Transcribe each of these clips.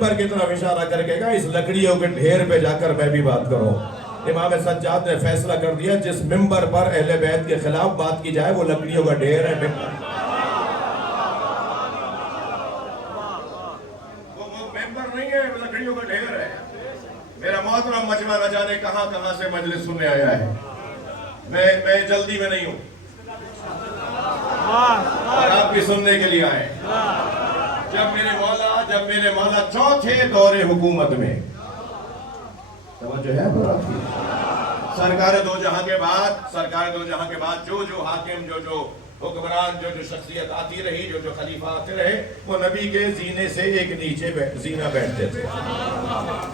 ممبر کی طرف اشارہ کر کے کہا اس لکڑیوں کے ڈھیر پہ جا کر میں بھی بات کروں. امام سجاد نے فیصلہ کر دیا جس ممبر پر اہل بیت کے خلاف بات کی جائے وہ لکڑیوں کا ڈھیر ہے. وہ ممبر نہیں ہے، وہ لکڑیوں کا ڈھیر ہے. میرا محترم مجمع نہ جانے کہاں کہاں سے مجلس سننے آیا ہے. میں جلدی میں نہیں ہوں اور آپ بھی سننے کے لیے آئے. جب میرے مولا چوتھے دور حکومت میں توجہ ہے سرکار دو جہاں کے بعد جو حاکم جو حکمران جو شخصیت آتی رہی جو خلیفہ آتے رہے وہ نبی کے زینے سے ایک نیچے زینہ بیٹھتے تھے.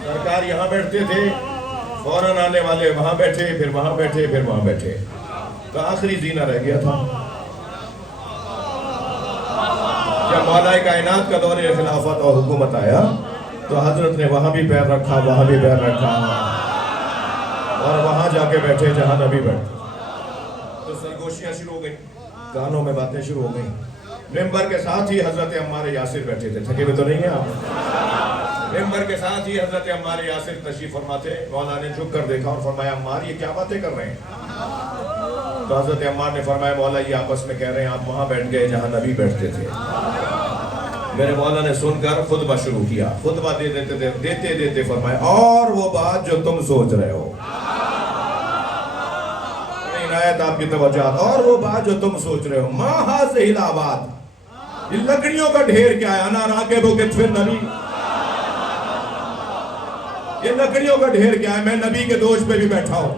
سرکار یہاں بیٹھتے تھے، فوراً آنے والے وہاں بیٹھے، پھر وہاں بیٹھے، پھر وہاں بیٹھے. تو آخری زینہ رہ گیا تھا. جب مولا کائنات کا دور خلافت اور حکومت آیا تو حضرت نے وہاں بھی پیر رکھا، وہاں بھی پیر رکھا اور وہاں جا کے بیٹھے جہاں نبی بیٹھے. تو سرگوشیاں شروع ہو گئیں، کانوں میں باتیں شروع ہو گئیں. ممبر کے ساتھ ہی حضرت عمار یاسر بیٹھے تھے. تھکے ہوئے تو نہیں ہیں آپ؟ ممبر کے ساتھ ہی حضرت عمار یاسر تشریف فرما تھے. مولا نے جھک کر دیکھا اور فرمایا عمار یہ کیا باتیں کر رہے ہیں؟ تو حضرت عمار نے فرمایا مولا یہ آپس میں کہہ رہے ہیں آپ وہاں بیٹھ گئے جہاں نبی بیٹھتے تھے. میرے مولا نے سن کر خطبہ شروع کیا. خطبہ دیتے فرمایا اور وہ بات جو تم سوچ رہے ہو، عنایت آپ کی توجہات، اور وہ بات جو تم سوچ رہے ہو، ما ہذہ الآباد، یہ لکڑیوں کا ڈھیر کیا ہے؟ انا راکب کتف النبی، یہ لکڑیوں کا ڈھیر کیا ہے؟ میں نبی کے دوش پہ بھی بیٹھا ہوں.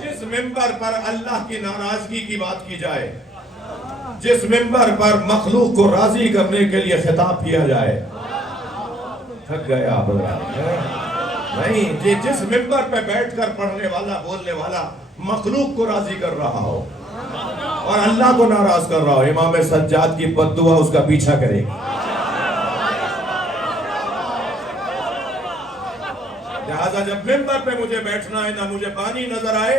جس ممبر پر اللہ کی ناراضگی کی بات کی جائے، جس ممبر پر مخلوق کو راضی کرنے کے لیے خطاب کیا جائے، تھک گئے آپ نہیں. جس ممبر پہ بیٹھ کر پڑھنے والا بولنے والا مخلوق کو راضی کر رہا ہو اور اللہ کو ناراض کر رہا ہو، امام سجاد کی بد دعا اس کا پیچھا کرے گی. لہذا جب ممبر پہ مجھے بیٹھنا ہے، نہ مجھے بانی نظر آئے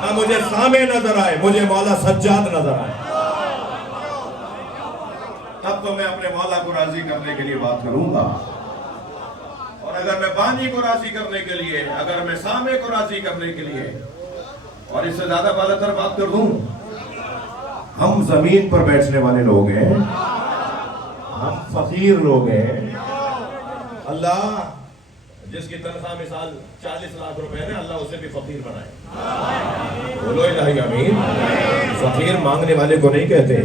نہ مجھے سامع نظر آئے، مجھے مولا سجاد نظر آئے، تب تو میں اپنے مولا کو راضی کرنے کے لیے بات کروں گا. اور اگر میں بانی کو راضی کرنے کے لیے، اگر میں سامع کو راضی کرنے کے لیے اور اس سے زیادہ بالا تر بات کر دوں، ہم زمین پر بیٹھنے والے لوگ ہیں، ہم فقیر لوگ ہیں. اللہ جس کی تنخواہ مثال 40 لاکھ روپے ہے، اللہ اسے بھی فقیر بنائے. بولو الہی آمین. فقیر مانگنے والے کو نہیں کہتے،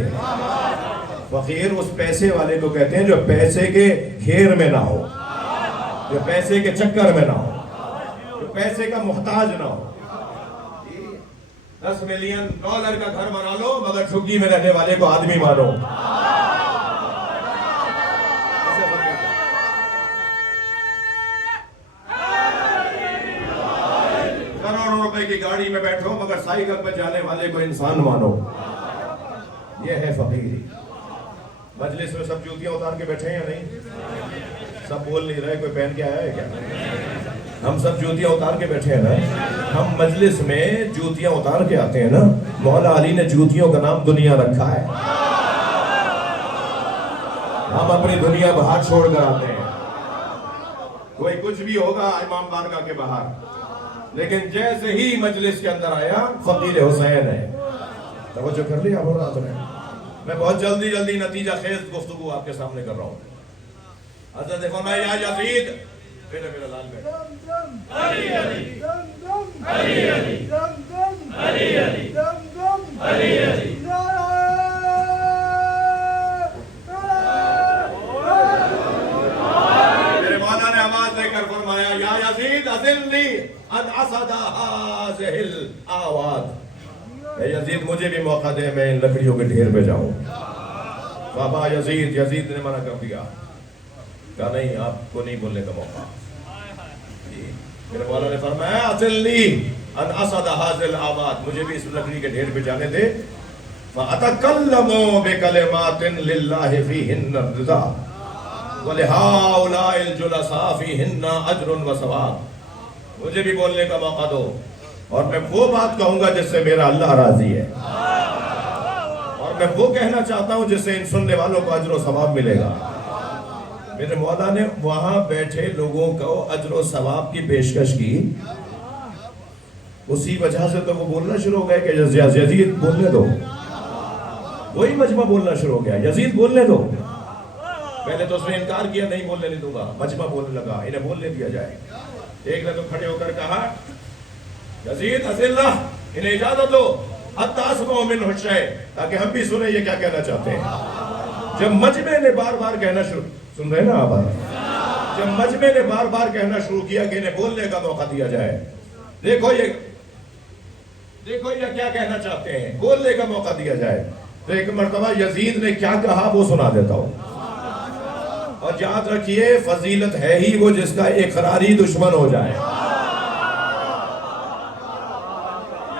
فقیر اس پیسے والے کو کہتے ہیں جو پیسے کے کھیر میں نہ ہو، جو پیسے کے چکر میں نہ ہو، جو پیسے کا محتاج نہ ہو. 10 ملین ڈالر کا گھر بنا لو مگر جھگی میں رہنے والے کو آدمی مانو. روپے کی گاڑی میں بیٹھو مگر سائیکل پر جانے والے کو انسان مانو. یہ ہے فقیری. مجلس میں سب جوتیاں اتار کے بیٹھے ہیں یا نہیں؟ سب بول نہیں رہے، کوئی پہن کے آیا ہے کیا؟ ہم سب جوتیاں اتار کے بیٹھے ہیں نا. ہم مجلس میں جوتیاں اتار کے آتے ہیں نا. مولا علی نے جوتیوں کا نام دنیا رکھا ہے. ہم اپنی دنیا باہر چھوڑ کر آتے ہیں. کوئی کچھ بھی ہوگا امام بارگاہ کے باہر، لیکن جیسے ہی مجلس کے اندر آیا فقیر حسین ہے. توجہ کر لیا ہو رات میں. میں بہت جلدی نتیجہ خیز گفتگو آپ کے سامنے کر رہا ہوں. حضرت نے فرمایا یا یزید، میرا لال بیٹا، علی علی علی علی علی علی علی علی. میرے مولا نے آواز دے کر فرمایا یا یزید اذلی ان اسد هذه الاواد. اے یزید مجھے بھی موقع دے، میں ان لکڑیوں کے ڈھیر پہ جاؤں. بابا یزید نے منع کر دیا، کہا نہیں آپ کو نہیں بولنے کا موقع. میرے مولا نے فرمایا اذلی ان اسد هذه الاواد، مجھے بھی اس لکڑی کے ڈھیر پہ جانے دے. فَأَتَكَلَّمُوا بِكَلِمَاتٍ لِلَّهِ فِيهِنَّ الرِّضَا وَلِهَٰؤُلَاءِ الْجُلَسَاءِ فِيهِنَّ أَجْرٌ وَثَوَابٌ. مجھے بھی بولنے کا موقع دو اور میں وہ بات کہوں گا جس سے میرا اللہ راضی ہے، اور میں وہ کہنا چاہتا ہوں جس سے ان سننے والوں کو اجر و ثواب ملے گا۔ میرے مولا نے وہاں بیٹھے لوگوں کو اجر و ثواب کی پیشکش کی، اسی وجہ سے تو وہ بولنا شروع ہو گئے کہ یزید بولنے دو، وہی مجمع بولنا شروع ہو گیا، یزید بولنے دو۔ پہلے تو اس نے انکار کیا، نہیں بولنے نہیں دوں گا، مجمع بولنے لگا انہیں بولنے دیا جائے۔ ایک نے تو کھڑے ہو کر کہا یزید اذلہ، انہیں اجازت دو حتی اسمعوا منہ الشیء، تاکہ ہم بھی سنیں یہ کیا کہنا چاہتے ہیں۔ جب مجمع نے بار بار کہنا شروع، سن رہے نا آپ، جب مجمع نے بار بار کہنا شروع کیا کہ انہیں بولنے کا موقع دیا جائے، دیکھو یہ کیا کہنا چاہتے ہیں، بولنے کا موقع دیا جائے، تو ایک مرتبہ یزید نے کیا کہا وہ سنا دیتا ہوں۔ اور یاد رکھیے فضیلت ہے ہی وہ جس کا اقراری دشمن ہو جائے۔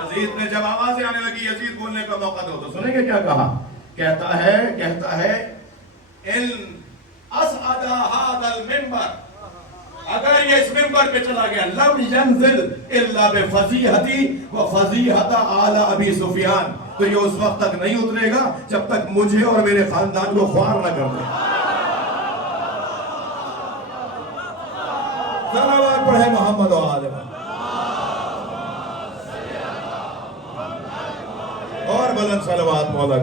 یزید نے جب آوازیں آنے لگی یزید بولنے کا موقع دو، تو سنیں گے کیا کہا؟ کہتا ہے ان اسعد هذا المنبر، اگر یہ اس ممبر پہ چلا گیا، لم ينزل الا بفضیحتی وفضیحت آل ابی سفیان، تو یہ اس وقت تک نہیں اترے گا جب تک مجھے اور میرے خاندان کو خوار نہ کر دے۔ صلوات پڑھے محمد و آل محمد، اور بلند صلوات مولا